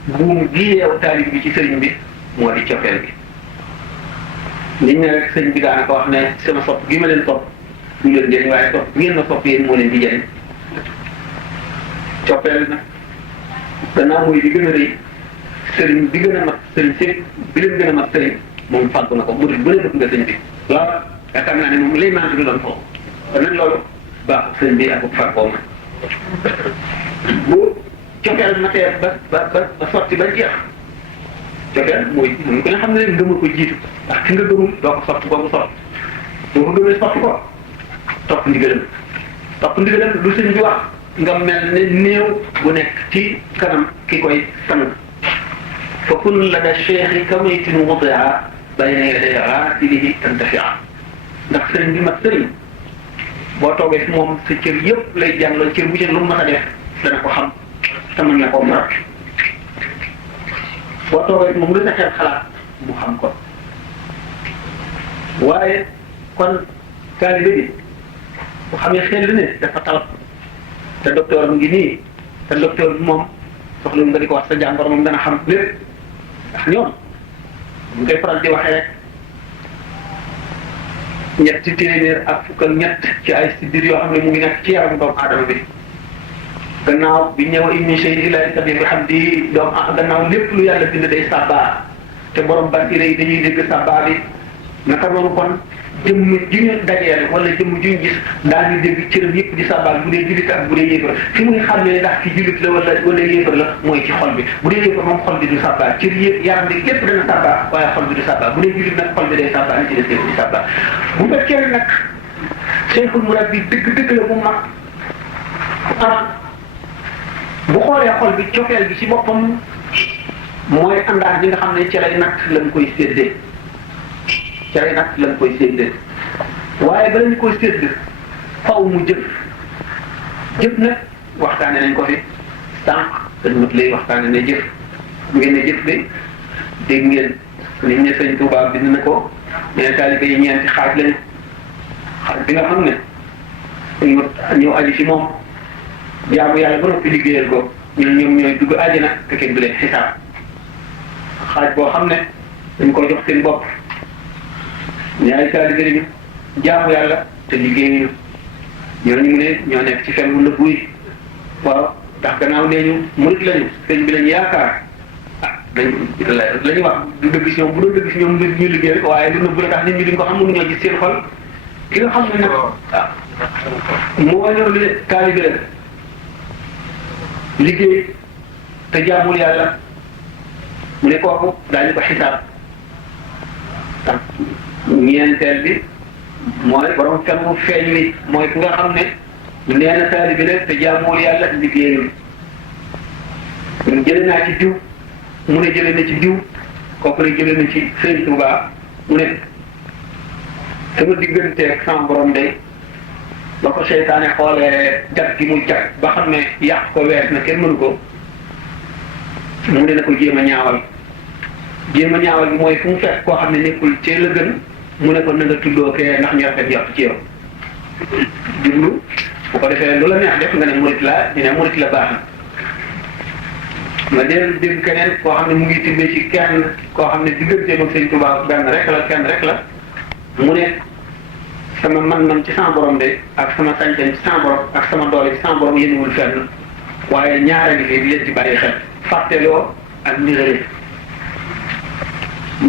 buum gii yeew taalib bi ci sëriñ bi moo di cofeel bi liñ ne rek sëriñ bi daanaka wax ne sama sopp gi ma leen topp du leen jëriñ waaye topp ngeen ma topp yéen moo leen di jëriñ cofeel nag gannaaw mooy di gën a rëy sëriñ bi gën a mat sëriñ bi leen gën a mat sëriñ moom fàgg na ko murid bu ne def nga sëñ bi waaw yaakaar naa ne moom lay manqué du doon foofu kon nag loolu baaxul sëñ bi ak farboom bu cofeel matee ba sotti ba jeex cofeel mooy mu ko nga xam ne ngëma ko jiitu ndax ki nga gëmul doo ko sotti boobu sotti boo ko gëmee sotti ko topp ndigalam lu sëñ bi wax nga mel ne néew bu nekk ci kanam ki koy sang fa kun la da cheikhi kamaytin wudia bayna yaday raatilihi tantafia ndax sëriñ bi mat sëriñ boo toogee fi moom sa cër yëpp lay jàngal cër bu ci lu mu mën a def dana ko xam te mën na koo faral boo toogee fi moom lu sa xel xalaat mu xam ko waaye kon taalibe bi bu xamee xel ne dafa tawat te docteur mu ngi nii te docteur bi moom soxla nga di ko wax sa jàngoro moom dana xam lépp ndax ñoom ñu koy faral di waxee rek ñetti téeméer ak fukk ak ñett ci ay siddir yoo xam ne mu ngi nekk ci yaramu doomu aadama bi gannaaw bi ñëw inni shay'in illa bi xam di gannaaw lépp lu yàlla bind day sàbbaa te borom bantire yi dañuy dégg sàbbaa bi naka noonu kon jëmm ji ñu dajeel wala jëmm ji ñu gis daañu dégg cëram yëpp di sàbbaal bu dee jullit ak bu dee yéefar fi muy xam ne ndax ki jullit la wala yéefar la mooy ci xol bi bu dee yéefar moom xol bi du sàbbaal cër yëpp yaram bi lépp dana sàbbaal waaye xol bi du sàbbaal bu dee jullit nag xol bi day sàbbaal li ci des di sàbbaal bu fekkee ne nag Cheikhul Murabbi dëgg la bu mag bu xoolee xol bi cofeel bi ci boppam mooy àndaan bi nga xam ne ci lay nag lañ koy séddee cere nag lañ koy séddee waaye bala ñu koy sédd faw mu jëf nag waxtaane nañ ko fi sànq dañ mut lay waxtaane ne jëf ngeen ne jëf de dégg ngeen nit ñi sëñ Tuubaa bind na ko mais taalibe yi ñeenti xaaj lañu xaaj bi nga xam ne ñëw aji ci moom jaamu yàlla ba noppi liggéeyal ko ñoom ñooy dugg àjjana te kenn du leen xisaab xaaj boo xam ne dañ ko jox seen bopp ñaari taalibe lañu jaamu yàlla te liggéeyuñu ñooñu mu ne ñoo nekk ci fen wu nëbbu yi waaw ndax gannaaw nee ñu murit lañu sëñ bi lañu yaakaar dañ la ñuy wax du dëgg si ñoom bu doon dëgg si ñoom ñu liggéey waaye lu nëbbu la tax nit ñi duñ ko xam mënuñoo gis seen xol ki nga xam ne nag moo ñëw li taalibe la liggéey te jaamul yàlla mu ne kooku daañu ko xisaab tax ñeenteel bi mooy borom fen mu feeñ wi mooy ki nga xam ne nee na taalibe la te jaamul yàlla liggéeyul ñun jëlee naa ci diw mu ne jëlee na ci diw kooku ne jëlee na ci Sëñ Tuubaa mu ne sama digganteeg sama borom day ba ko seytaane xoolee jag gi mu jag ba xam ne yàq ko wees na kenn mënu ko mu ne na ko jéem a ñaawal bi mooy fu mu fekk koo xam ne nekkul ci la gën mu ne ko na nga tuddoo kee ndax ñu rafet jot ci yow jublu bu ko defee lu la neex def nga ne murit la ñu ne murit la baax na nga dégg keneen koo xam ne mu ngi tibbee ci kenn koo xam ne digganteem ak Sëñ Tuubaa benn rek la mu ne sama man ci sama borom de ak sama sañ-sañ ci sama borom ak sama doole ci sama borom yéeniwul fenn waaye ñaara ngi fi di leen ci bàyyi xel fàtteloo ak nirale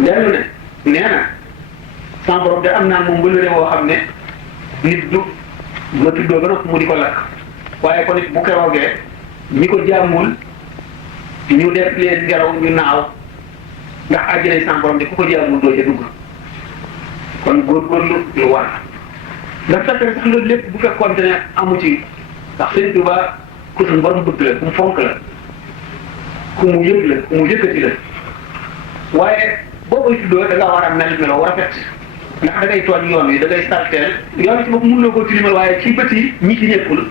dellu ne nee na sama borom de am naa moom bëlëre woo xam ne nit du ma tuddoo ba noppi mu di ko lakk waaye kon nit bu keroogee ñi ko jaamul ñu def leen ngelaw ñu naaw ndax àjjana sama borom de ku ko jaamul doo ca dugg kon góorgóorlu lu war ndax fekk sax loolu lépp bu fekkoonte ne amu ci ndax Sëñ Tuubaa ku suñ borom bëgg la ku mu fonk la ku mu yëg la ku mu yëkkati la waaye boo koy tuddoo da ngaa war a mel meloo rafet ndax da ngay tooñ yoon wi da ngay salteel yoon ci bopp mën na koo tilimal waaye ci bët yi ñi ci nekkul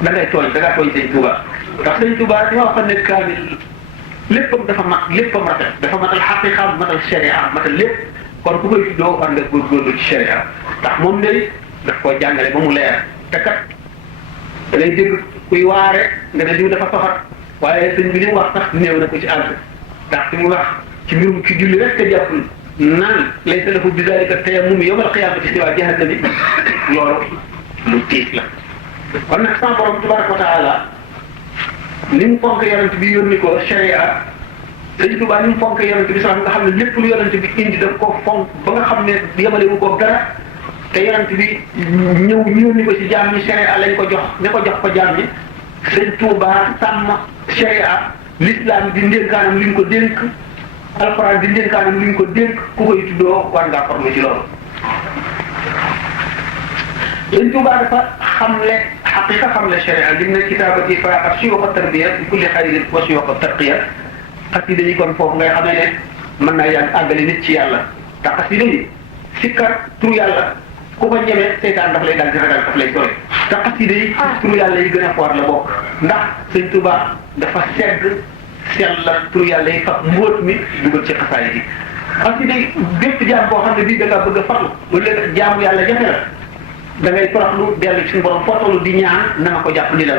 da ngay tooñ da ngaa tooñ Sëñ Tuubaa ndax Sëñ Tuubaa dima wax ne kaamil léppam dafa mat léppam rafet dafa matal xaqiqa matal sharia matal lépp kon ku koy tuddoo war nga góorgóorlu ci sharia ndax moom day daf koo jàngale ba mu leer te kat da ngay dégg kuy waare nga ne diw dafa soxat waaye sëñ bi li mu wax sax néew na ko ci àgg ndax fi mu wax ci mbirum ci julli rek te jàppul naan laysa lahu bi zalika tayammum yawmal qiyaamati siwaa jahannami loolu lu tiis la kon nag sama borom tabaraka wa taala li mu fonk yonent bi yónni ko sharia Sëñ Tuubaa ni mu fonk yonent bi sax nga xam ne lépp lu yonent bi indi daf ko fonk ba nga xam ne yemale wu ko dara te yonent bi ñëw yónni ko ci jaam ñi sharia lañ ko jox ne ko jox ko jaam ñi sëñ Tuubaa sàmm sharia l'islam di ndénkaanam li ñu ko dénk alxuraan di ndénkaanam li ñu ko dénk ku koy tuddoo war ngaa farlu ci loolu. sëñ Tuubaa dafa xamle xaqiqa xamle sharia lim ne kitaabati faqat suyuuxa tarbiya bi kulli xayrin wa suyuuxa tarqiya xasida yi kon foofu ngay xamee ne mën naa yàgg àggale nit ci yàlla te xasida yi sikkar tur yàlla ku ko ñemee seytaan daf lay dal di ragal daf lay sore te xasida yi tur yàlla yi gën a foor la bokk ndax sëñ Tuubaa dafa sedd sellal tur yàlla yi fa mbóot mi dugal ci xasaay yi xasida yi bépp jaam boo xam ne bii da ngaa bëgg a farlu wala jaamu yàlla jafe la da ngay toroxlu dellu suñu borom footalu di ñaan na nga ko jàpp ni la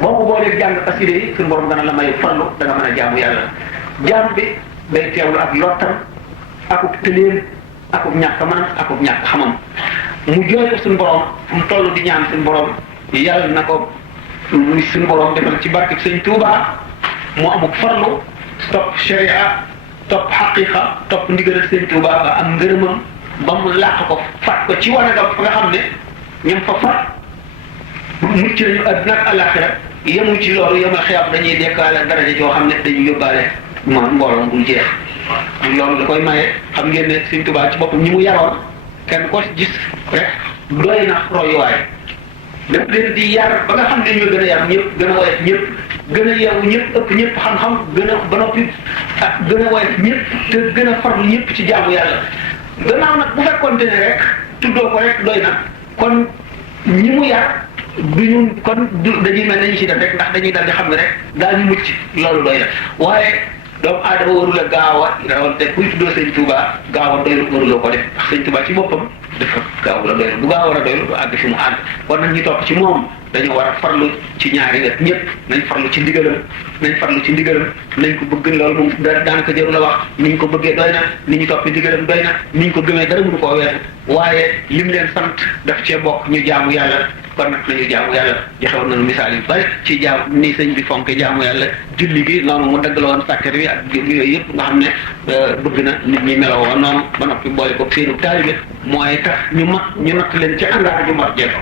boo ko boolee jàng xasida yi suñu borom dana la may farlu da nga mën a jaamu yàlla jaam bi day teewlu ak lottam akuk tëleen akuk ñàkk manam akuk ñàkk xamam mu jooy ko suñu borom mu toll di ñaan suñu borom yàlla na ko suñu borom defal ci barke sëñ Tuubaa mu amuk farlu topp sharia topp xaqiqa topp ndigal sëñ Tuubaa ba am ngërëmam ba mu làq ko fat ko ci wanagam fa nga xam ne ñoom fa fat mucc nañu àdduna ak àllaaxira yemu ci loolu yemal xiyaam dañuy dekkaale daraja joo xam ne dañuy yóbbaale mbooloo bul jeex loolu da koy maye xam ngeen ne sëñ Tuubaa ci boppam ñi mu yaroon kenn ko gis rek doy na royuwaay daf leen di yar ba nga xam ne ñoo gën a yar ñëpp gën a woyof ñëpp gën a yeewu ñëpp ëpp ñëpp xam-xam gën a ba noppi gën a woyof ñëpp te gën a farlu ñëpp ci jaamu yàlla gannaaw nag bu fekkoonte ne rek tuddoo ko rek doy na kon ñi mu yar duñu kon dañuy mel nañu ci def rek ndax dañuy dal di xam ne rek daañu mucc loolu doy na waaye doomu aadama warula gaaw a rawante kuy tuddoo sëñ Tuubaa gaaw a doylu waruloo ko def ndax sëñ Tuubaa ci boppam dafa gaaw la doylu bu gaaw war a doylu du àgg fi mu àgg kon nag ñi topp ci moom dañu war a farlu ci ñaari wet ñëpp nañ farlu ci ndigalam nañ farlu ci ndigalam nañ ko bëgg loolu moom daanaka jarul a wax ni ñu ko bëggee doy na ni ñu toppi ndigalam doy na ni ñu ko gëmee dara mënu koo weesu waaye lim leen sant daf cee bokk ñu jaamu yàlla kon nag nañu jaamu yàlla joxewoon nañu misaal yu bari ci jaam ni sëñ bi fonke jaamu yàlla julli gi noonu mu dagg la woon sàkket bi ak yooyu yëpp nga xam ne bëgg na nit ñi meloo woon noonu ba noppi boole ko seenu taalibe mooy tax ñu natt leen ci àndaar ju mat jeexo